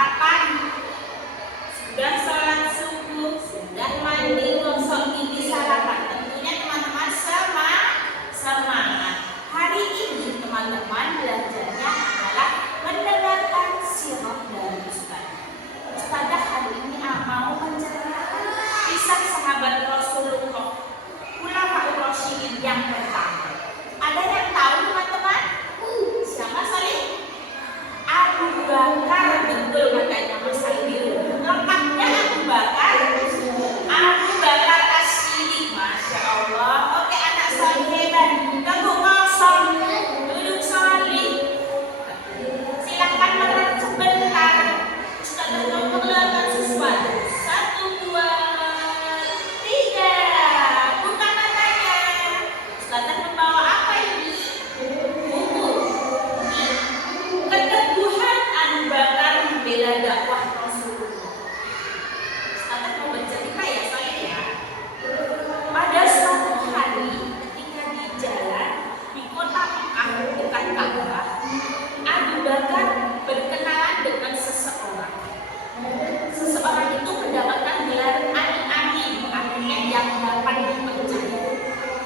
sarapan, sudah sholat subuh, sudah mandi, gosok gigi, sarapan. Tentunya teman-teman semangat. Hari ini teman-teman belajarnya adalah mendengarkan sirah dari Ustazah hari ini mau menceritakan kisah sahabat Rasulullah, Khulafaur Rasyidin yang pertama. Ada yang tahu teman-teman? Siapa Salih? Abu Bakar, betul katanya Mas Salih. Lengkapnya Abu Bakar As-Siddiq, Masya Allah. Oke anak Salih hebat. Tunggu kosong, duduk Salih. Silahkan merenung sebentar. Ustazah mau mengeluarkan sesuatu. 1, 2, 3. Buka matanya. Ustazah membawa apa ini? Buku. Keteguhan Abu Bakar membela dakwah Rasulullah. Ustazah mau bercerita ya saya ya. Pada suatu hari ketika di jalan di kota Mekah dekat Ka'bah, Abu Bakar berkenalan dengan seseorang. Seseorang itu mendapatkan gelar Amin, artinya yang dapat dipercaya.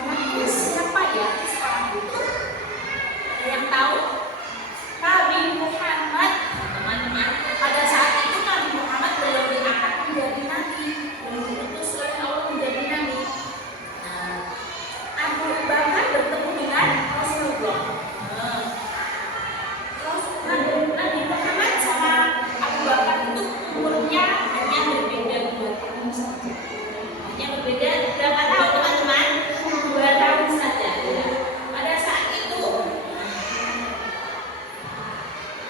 Nah, siapa ya seorang itu? Ada yang tahu? Nabi Muhammad, teman-teman. Pada saat itu Nabi Muhammad belum diangkat menjadi nabi, belum diutus oleh Allah menjadi nabi. Nah, Abu Bakar bertemu dengan Rasulullah. Nabi Muhammad sama Abu Bakar itu umurnya hanya berbeda 2 tahun saja. Hanya berbeda berapa tahun teman-teman? 2 tahun saja. Ya. Pada saat itu,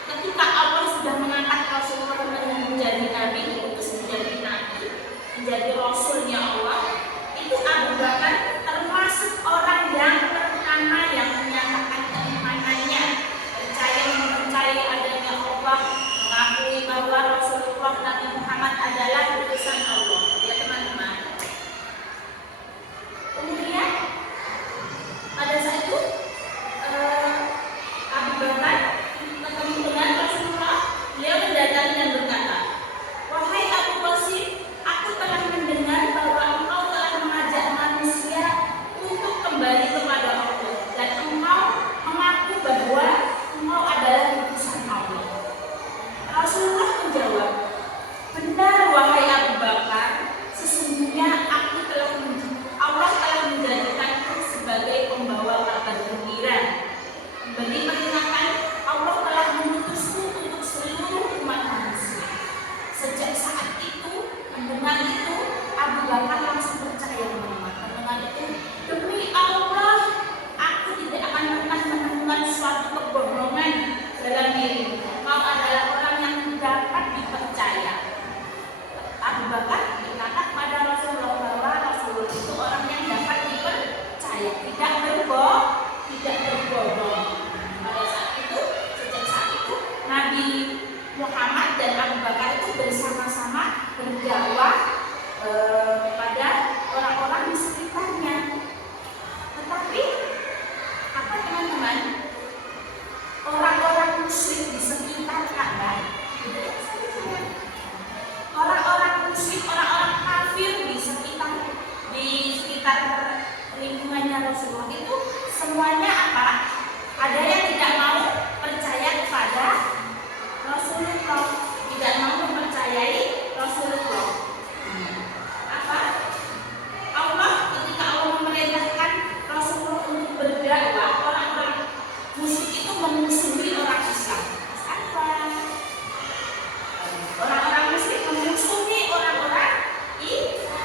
ketika Allah sudah mengangkat Rasulullah menjadi nabi, diutus menjadi nabi, menjadi rasulnya Allah, itu Abu Bakar termasuk orang yang pertama yang menyatakan keimanannya, mempercayai adanya Allah, mengakui bahwa Rasulullah Nabi Muhammad adalah utusan Allah. Ya teman-teman. Kemudian pada saat itu Abu Bakar bertemu dengan Rasulullah. Beliau mendatangi dan berkata, "Wahai Abu Qasim, aku telah mendengar bahwa engkau telah mengajak manusia untuk kembali kepada Allah dan engkau mengaku bahwa engkau adalah utusan Allah." Rasulullah menjawab, "Benar wahai Abu Bakar, sesungguhnya Allah telah menjadikanku sebagai pembawa kabar gembira, memberi peringatan. Allah telah mengutusku untuk seluruh umat manusia." Sejak saat itu, mendengar itu, Abu Bakar langsung percaya teman-teman. Mendengar itu, demi Allah, aku tidak akan pernah menemukan suatu kebohongan dalam dirimu. Kau adalah orang yang dapat dipercaya. Abu Bakar berkata kepada Rasulullah bahwa Rasulullah itu orang yang dapat dipercaya, tidak berbohong. Pada saat itu, sejak saat itu, Nabi Muhammad dan Abu Bakar itu bersama-sama berdakwah pada orang-orang di sekitarnya. Tetapi apa teman-teman? Orang-orang musyrik di sekitar Ka'bah, orang-orang musyrik, orang-orang kafir di sekitar lingkungannya Rasulullah itu semuanya apa? Ada yang tidak mau percaya kepada Rasulullah, tidak mau mempercayai Rasulullah. Apa? Ketika Allah memerintahkan Rasulullah untuk berdakwah, orang-orang musyrik itu memusuhi orang Islam. Apa? Orang-orang musyrik memusuhi orang-orang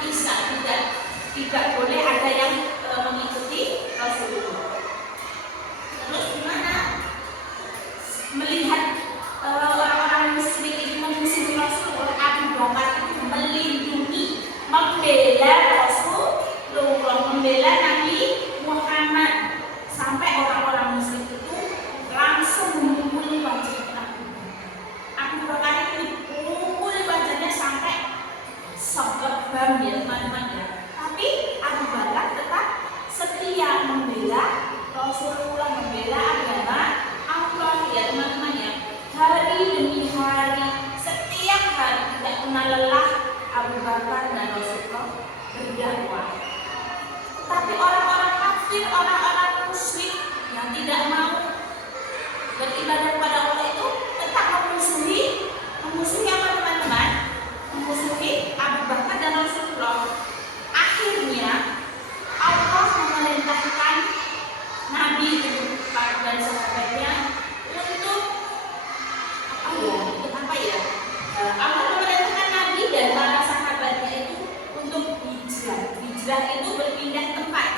Islam. Tidak boleh ada yang mengikuti Rasulullah. Terus gimana? Melihat orang-orang musyrik ini memusuhi Rasulullah, Abu Bakar itu melindungi, membela Rasulullah, membela Nabi Muhammad, sampai orang-orang musyrik itu langsung memukuli wajah Abu Bakar itu memukuli wajahnya sampai sebebam ya teman-teman ya. Tapi Abu Bakar tetap setia membela Rasulullah, membela agama Allah ya teman-teman ya. Hari demi hari setia Bakar dan Rasulullah berdakwah. Tapi orang-orang kafir, orang-orang musyrik yang tidak mau beribadah kepada Allah itu tetap memusuhi apa teman-teman? Memusuhi Abu Bakar dan Rasulullah. Akhirnya Allah memerintahkan Nabi dan sahabatnya untuk Allah memerintahkan Nabi dan para sahabatnya itu untuk hijrah. Hijrah itu berpindah tempat.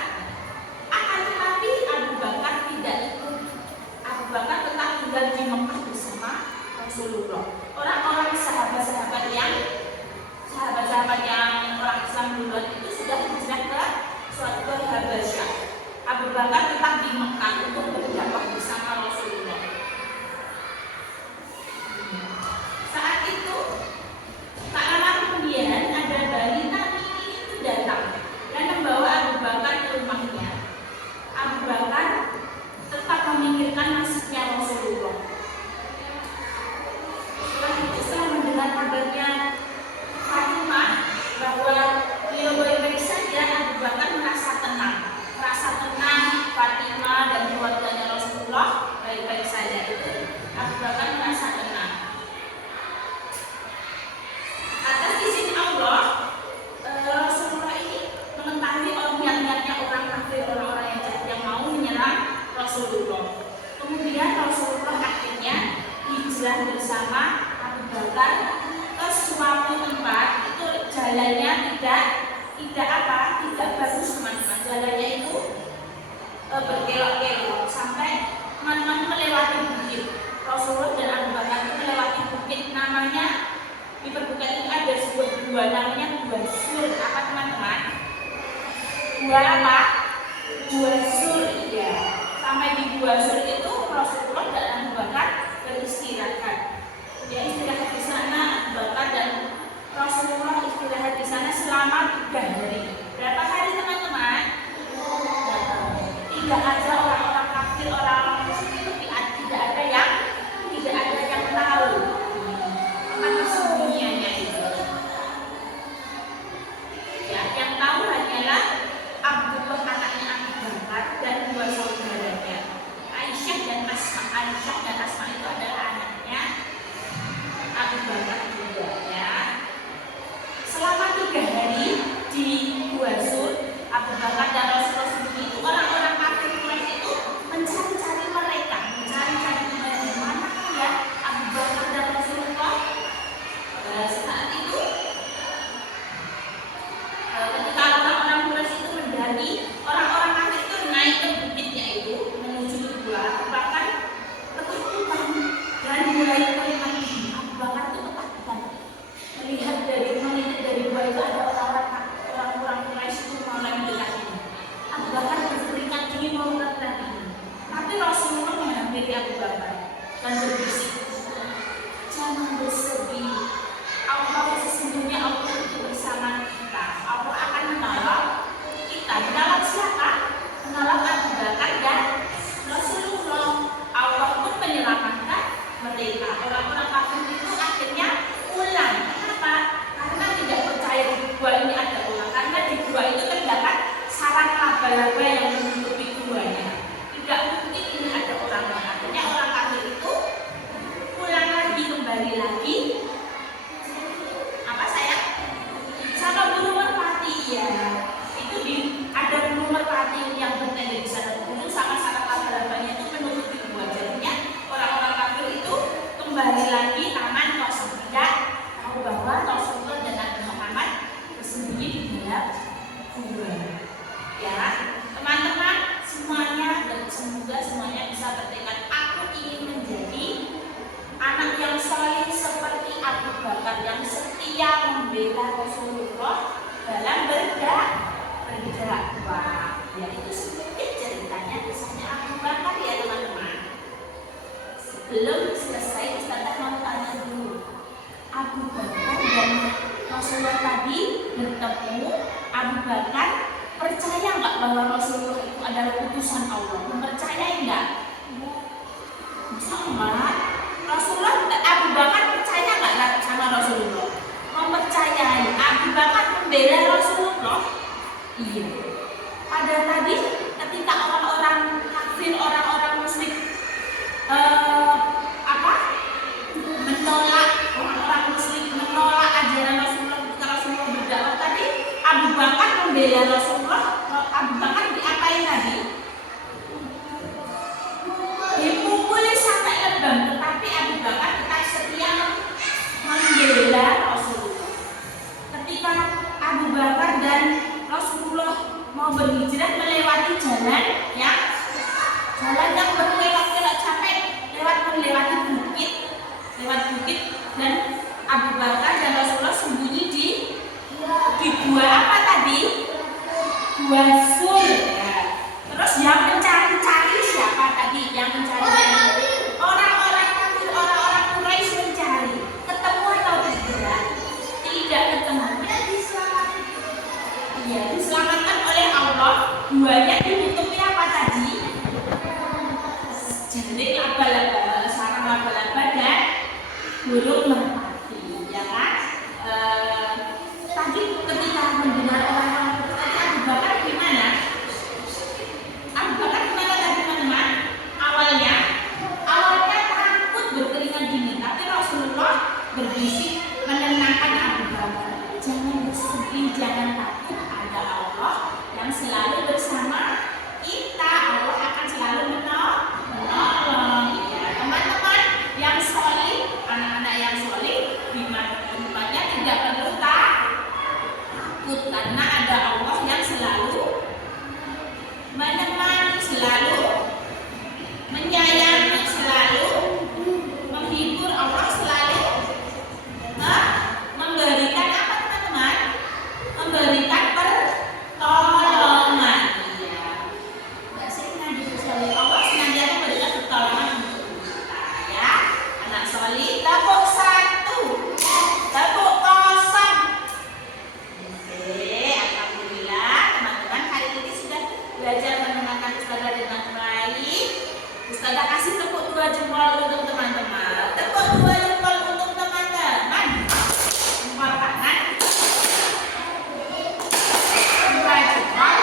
Akan tetapi Abu Bakar tidak ikut. Abu Bakar tetap tinggal di Mekah bersama Rasulullah. Orang-orang sahabat-sahabat yang orang Islam duluan itu sudah hijrah ke suatu Habasyah. Abu Bakar tetap di Mekah untuk berdakwah bersama Rasulullah. Saat itu, tak lama kemudian ada balita ini itu datang dan membawa Abu Bakar ke rumahnya. Abu Bakar tetap memikirkan nasibnya Rasulullah. Setelah mendengar kabarnya Fatimah bahwa beliau baik-baik saja, Abu Bakar merasa tenang. Fatimah dan keluarganya Rasulullah baik-baik saja. Itu Abu Bakar merasa tenang. Atas izin Allah, Rasulullah ini mengetahui niat-niatnya orang kafir, orang-orang yang jahat yang mau menyerang Rasulullah. Kemudian Rasulullah akhirnya hijrah bersama Abu Bakar ke suatu tempat. Itu jalannya tidak bagus teman-teman. Jalannya itu berkelok-kelok sampai teman-teman melewati bukit. Rasulullah dan Abu Bakar itu melewati bukit, namanya di perbukitan itu ada sebuah gua, namanya Gua Sur. Apa teman-teman? Gua Sur, ya. Sampai di Gua Sur itu Rasulullah dan Abu Bakar beristirahat. Dia istirahat di sana, Abu Bakar dan Rasulullah istirahat di sana selama 3 hari. Berapa hari teman-teman? 3 aja orang-orang kafir, orang-orang musyrik itu tidak ada yang tahu tentang kesembunyiannya itu. Ya, yang tahu hanyalah Abdullah anaknya Abu Bakar dan 2 saudaranya, Aisyah dan Asma. Aisyah dan Asma itu adalah anaknya Abu Bakar juga, ya. Selama 3 hari di Gua Sur, Abu Bakar dan Rasulullah sendiri itu orang-orang kafir Quraisy itu mencari-cari mereka, di mana ya Abu Bakar dan Rasulullah. Saat itu ketika orang-orang Quraisy itu mendaki, orang-orang kafir itu naik ke bukitnya itu menuju ke gua. Abu Bakar ketakutan dan mulai melihat Abu Bakar itu ketakutan melihat dari gua itu ada orang-orang Quraisy itu mulai mendekati. Abu Bakar berkeringat dingin mau mendekati, tapi Rasulullah menghampiri Abu Bakar dan berbisik, jangan bersedih. Allah sesungguhnya Allah itu bersama kita. Allah akan menolong kita. Menolong siapa? Menolong Abu Bakar dan Rasulullah. Allah pun menyelamatkan mereka. Orang-orang kafir itu akhirnya pulang. Kenapa? Karena tidak percaya di gua ini ada orang. Karena di gua itu terdapat sarang laba-laba yang menutupi guanya. Tidak mungkin ini ada orang. Akhirnya orang kafir itu pulang lagi, kembali lagi. Sama burung merpati, ya. Itu ada burung merpati yang bertengger di sana. Burung sama laba-labanya itu menutupi gua. Jadinya orang-orang kafir itu kembali lagi taman kosong, tidak tahu bahwa Rasulullah dan Nabi Muhammad bersembunyi di dalam gua. Ya, teman-teman semuanya, dan semoga semuanya bisa bertekad. Aku ingin menjadi anak yang soleh seperti Abu Bakar yang setia membela Rasulullah dalam berdakwah. Ya, itu sedikit ceritanya kisahnya Abu Bakar, ya teman-teman. Sebelum selesai, Ustazah mau tanya dulu. Abu Bakar dan Rasulullah tadi bertemu. Abu Bakar percaya nggak bahwa Rasulullah itu adalah utusan Allah? Mempercayai nggak? Sama. Rasulullah, Abu Bakar percaya nggak sama Rasulullah? Mempercayai. Abu Bakar Iya. Pada tadi ketika orang-orang kafir, orang-orang musyrik apa? Menolak, orang-orang musyrik menolak ajaran Rasulullah ketika Rasulullah berdakwah tadi, Abu Bakar membela Rasulullah. Abu Bakar diapain tadi? Dipukuli sampai lebam, tetapi Abu Bakar tetap setia membela Rasulullah. Ketika Abu Bakar dan Rasulullah mau berhijrah melewati jalan yang berkelok-kelok capek, melewati bukit, dan Abu Bakar dan Rasulullah sembunyi di gua apa tadi? Gua Sur. Ya. Terus yang mencari siapa tadi? Yang mencari orang-orang kafir, orang-orang Quraisy mencari. Ketemu atau tidak? Tidak ketemu. Iya, diselamatkan oleh Allah. Guanya ditutupi apa tadi? Jadi laba-laba, sarang laba-laba dan burung merpati, ya kan? Tadi ketika mendengar orang-orang itu tadi Abu Bakar gimana? Abu Bakar gimana tadi teman-teman? Awalnya takut berkeringat dingin, tapi Rasulullah berbisik menenangkan Abu Bakar. Jangan bersedih, jangan takut, ada Allah yang selalu bersama kita. Allah akan selalu menolong. Ya, teman-teman yang solih, anak-anak yang solih, tempatnya tidak perlu takut karena ada Allah yang selalu menemani, selalu menyayangi, selalu menghibur. Allah selalu memberikan apa teman-teman? Memberikan pertolongan. Iya. Enggak senang disolih. Allah senantiasa memberikan pertolongan untuk kita, ya. Anak solih, tepuk 1, tepuk 0. Oke, alhamdulillah teman-teman hari ini sudah belajar mendengarkan Ustazah dengan baik. Ustazah kasih tepuk 2 jempol untuk teman-teman. Tepuk 2 jempol untuk teman-teman. Jempol kanan. 2 jempol.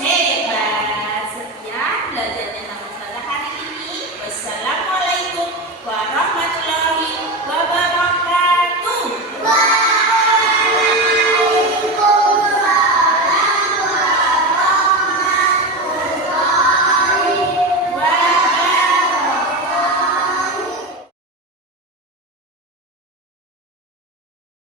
Hebat. Sekian belajarnya.